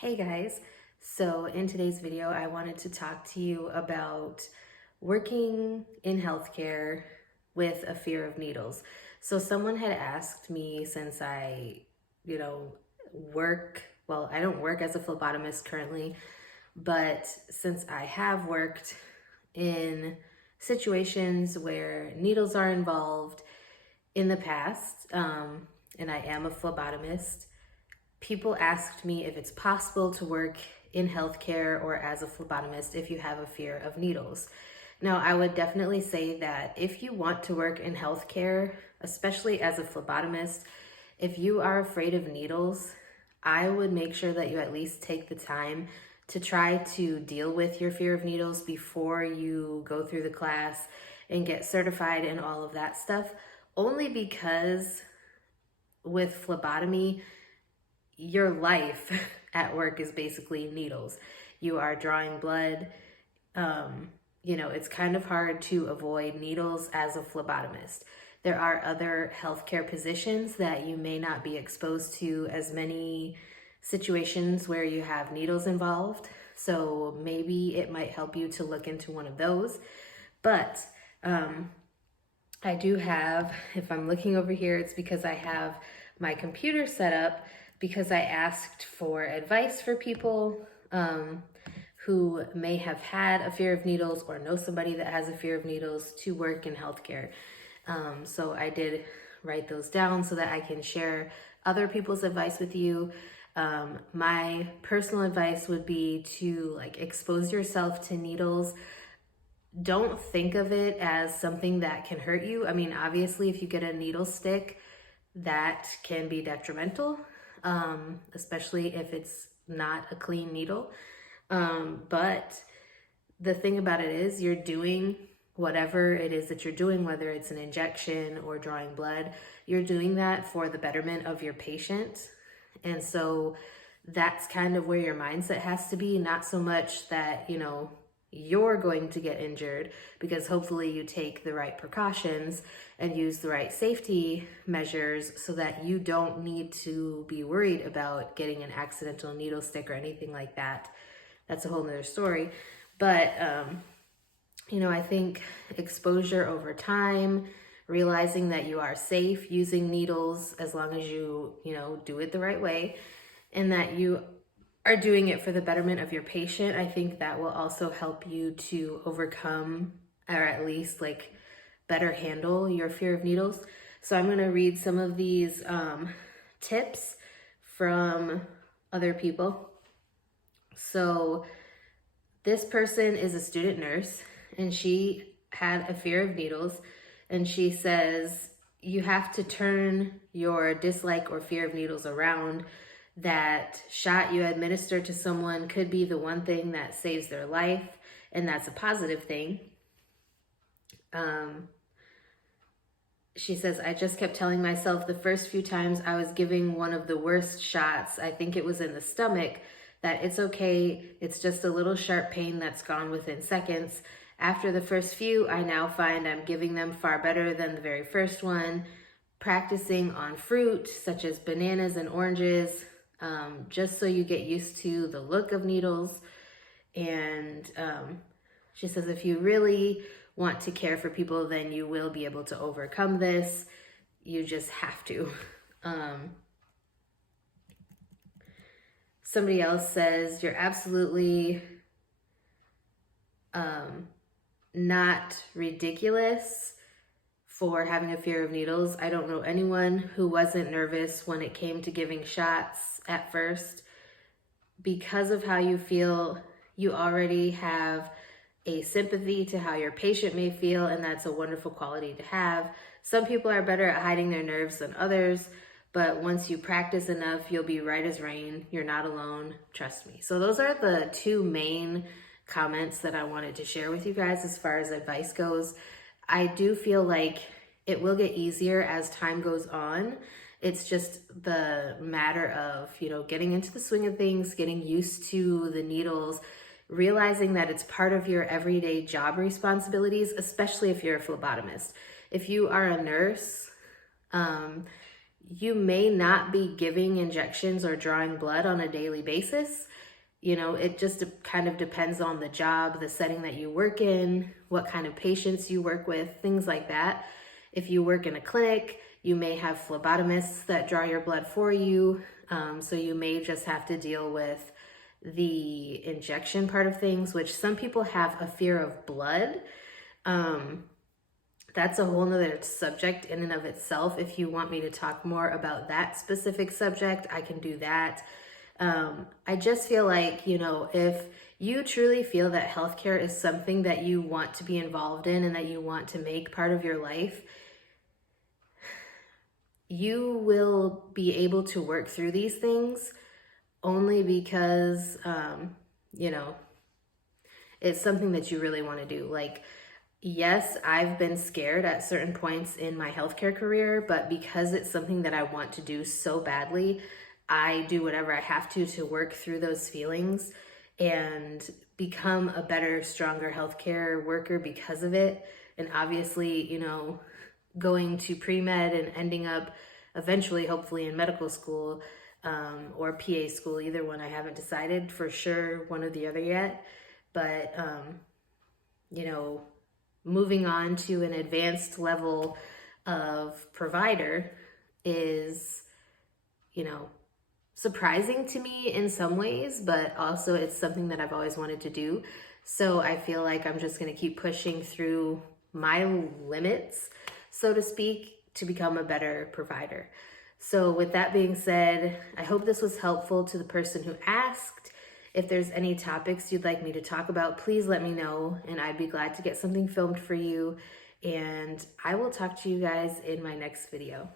Hey guys, so in today's video I wanted to talk to you about working in healthcare with a fear of needles. So someone had asked me, since I, you know, I don't work as a phlebotomist currently, but since I have worked in situations where needles are involved in the past, and I am a phlebotomist, people asked me if it's possible to work in healthcare or as a phlebotomist if you have a fear of needles. Now, I would definitely say that if you want to work in healthcare, especially as a phlebotomist, if you are afraid of needles, I would make sure that you at least take the time to try to deal with your fear of needles before you go through the class and get certified and all of that stuff. Only because with phlebotomy, your life at work is basically needles. You are drawing blood. It's kind of hard to avoid needles as a phlebotomist. There are other healthcare positions that you may not be exposed to as many situations where you have needles involved. So maybe it might help you to look into one of those. But I do have, if I'm looking over here, it's because I have my computer set up because I asked for advice for people who may have had a fear of needles or know somebody that has a fear of needles to work in healthcare. So I did write those down so that I can share other people's advice with you. My personal advice would be to expose yourself to needles. Don't think of it as something that can hurt you. I mean, obviously, if you get a needle stick, that can be detrimental, especially if it's not a clean needle. But the thing about it is you're doing whatever it is that you're doing, whether it's an injection or drawing blood, you're doing that for the betterment of your patient. And so that's kind of where your mindset has to be, not so much that, you're going to get injured, because hopefully you take the right precautions and use the right safety measures so that you don't need to be worried about getting an accidental needle stick or anything like that. That's a whole nother story. But, I think exposure over time, realizing that you are safe using needles as long as you, do it the right way, and that you are doing it for the betterment of your patient, I think that will also help you to overcome, or at least better handle your fear of needles. So I'm going to read some of these tips from other people. So this person is a student nurse, and she had a fear of needles, and she says you have to turn your dislike or fear of needles around. That shot you administer to someone could be the one thing that saves their life, and that's a positive thing. She says, I just kept telling myself the first few times I was giving one of the worst shots, I think it was in the stomach, that it's okay, it's just a little sharp pain that's gone within seconds. After the first few, I now find I'm giving them far better than the very first one. Practicing on fruit, such as bananas and oranges, just so you get used to the look of needles. And she says, if you really want to care for people, then you will be able to overcome this. You just have to. Somebody else says, you're absolutely not ridiculous for having a fear of needles. I don't know anyone who wasn't nervous when it came to giving shots at first. Because of how you feel, you already have a sympathy to how your patient may feel, and that's a wonderful quality to have. Some people are better at hiding their nerves than others, but once you practice enough, you'll be right as rain. You're not alone, trust me. So those are the two main comments that I wanted to share with you guys as far as advice goes. I do feel like it will get easier as time goes on. It's just the matter of, getting into the swing of things, getting used to the needles, realizing that it's part of your everyday job responsibilities, especially if you're a phlebotomist. If you are a nurse, you may not be giving injections or drawing blood on a daily basis. You know, it just kind of depends on the job, the setting that you work in, what kind of patients you work with, things like that. If you work in a clinic, you may have phlebotomists that draw your blood for you. So you may just have to deal with the injection part of things, which some people have a fear of blood. That's a whole nother subject in and of itself. If you want me to talk more about that specific subject, I can do that. I just feel like, you know, if you truly feel that healthcare is something that you want to be involved in and that you want to make part of your life, you will be able to work through these things only because, you know, it's something that you really want to do. Like, yes, I've been scared at certain points in my healthcare career, but because it's something that I want to do so badly, I do whatever I have to work through those feelings and become a better, stronger healthcare worker because of it. And obviously, you know, going to pre-med and ending up eventually, hopefully, in medical school or PA school, either one. I haven't decided for sure one or the other yet. But, you know, moving on to an advanced level of provider is, you know, surprising to me in some ways, but also it's something that I've always wanted to do. So I feel like I'm just going to keep pushing through my limits, so to speak, to become a better provider. So with that being said, I hope this was helpful to the person who asked. If there's any topics you'd like me to talk about, please let me know, and I'd be glad to get something filmed for you. And I will talk to you guys in my next video.